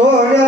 Por